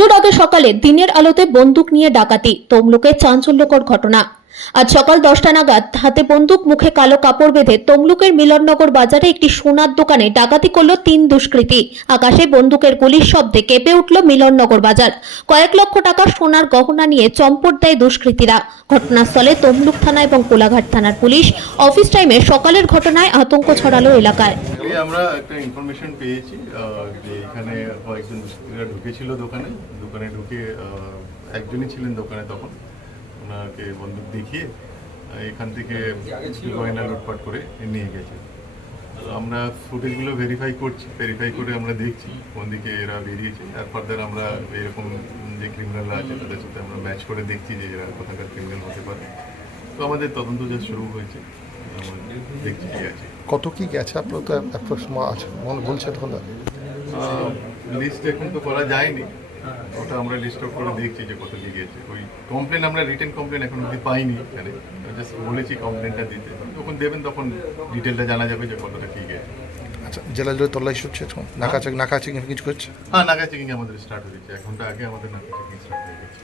পুজোর আগে সকালে দিনের আলোতে বন্দুক নিয়ে ডাকাতি, তমলুকে চাঞ্চল্যকর ঘটনা। আজ সকাল 10টা নাগাদ হাতে বন্দুক, মুখে কালো কাপড় বেঁধে তমলুকের মিলননগর বাজারে একটি সোনার দোকানে ডাকাতি করল 3 দুষ্কৃতী। আকাশে বন্দুকের গুলির শব্দে কেঁপে উঠল মিলননগর বাজার। কয়েক লক্ষ টাকার সোনার গহনা নিয়ে চম্পট দেয় দুষ্কৃতীরা। ঘটনাস্থলে তমলুক থানা এবং কোলাঘাট থানার পুলিশ। অফিস টাইমে সকালের ঘটনায় আতঙ্ক ছড়ালো এলাকায়। আমরা একটা ইনফরমেশন পেয়েছি যে এখানে কয়েকজন দুষ্কৃতীরা ঢুকেছিল দোকানে ঢুকে একজনই ছিলেন দোকানে তখন, ওনাকে বন্দুক দেখিয়ে এখান থেকে গয়না লুটপাট করে নিয়ে গেছে। তো আমরা ফুটেজগুলো ভেরিফাই করে আমরা দেখছি কোন দিকে এরা বেরিয়েছে। আর ফার্দার আমরা এরকম যে ক্রিমিনালরা আছে তাদের সাথে আমরা ম্যাচ করে দেখছি যে এরা কোথাকার ক্রিমিনাল হতে পারে। তো আমাদের তদন্ত যা শুরু হয়েছে, দেখছি ঠিক আছে। কত কি গেছে আপনার তো অ্যাপ্রক্সিমেট আছে মনে বলছে তখন? লিস্ট এখন তো করা যায়নি, ওটা আমরা লিস্ট আউট করে দেখছি যে কত কি গেছে। ওই কমপ্লেন আমরা রিটেন কমপ্লেন এখন অব্দি পাইনি, এখানে জাস্ট বলেছি কমপ্লেনটা দিতে, যখন দেবেন তখন ডিটেলটা জানা যাবে যে কতটা কি গেছে। আচ্ছা, জেলা জুড়ে তল্লাশি হচ্ছে এখন, নাকা চেকিং কিছু করছে? হ্যাঁ, নাকা চেকিং আমাদের স্টার্ট হয়েছে, 1 ঘন্টা আগে আমাদের নাকা চেকিং স্টার্ট হয়ে গেছে।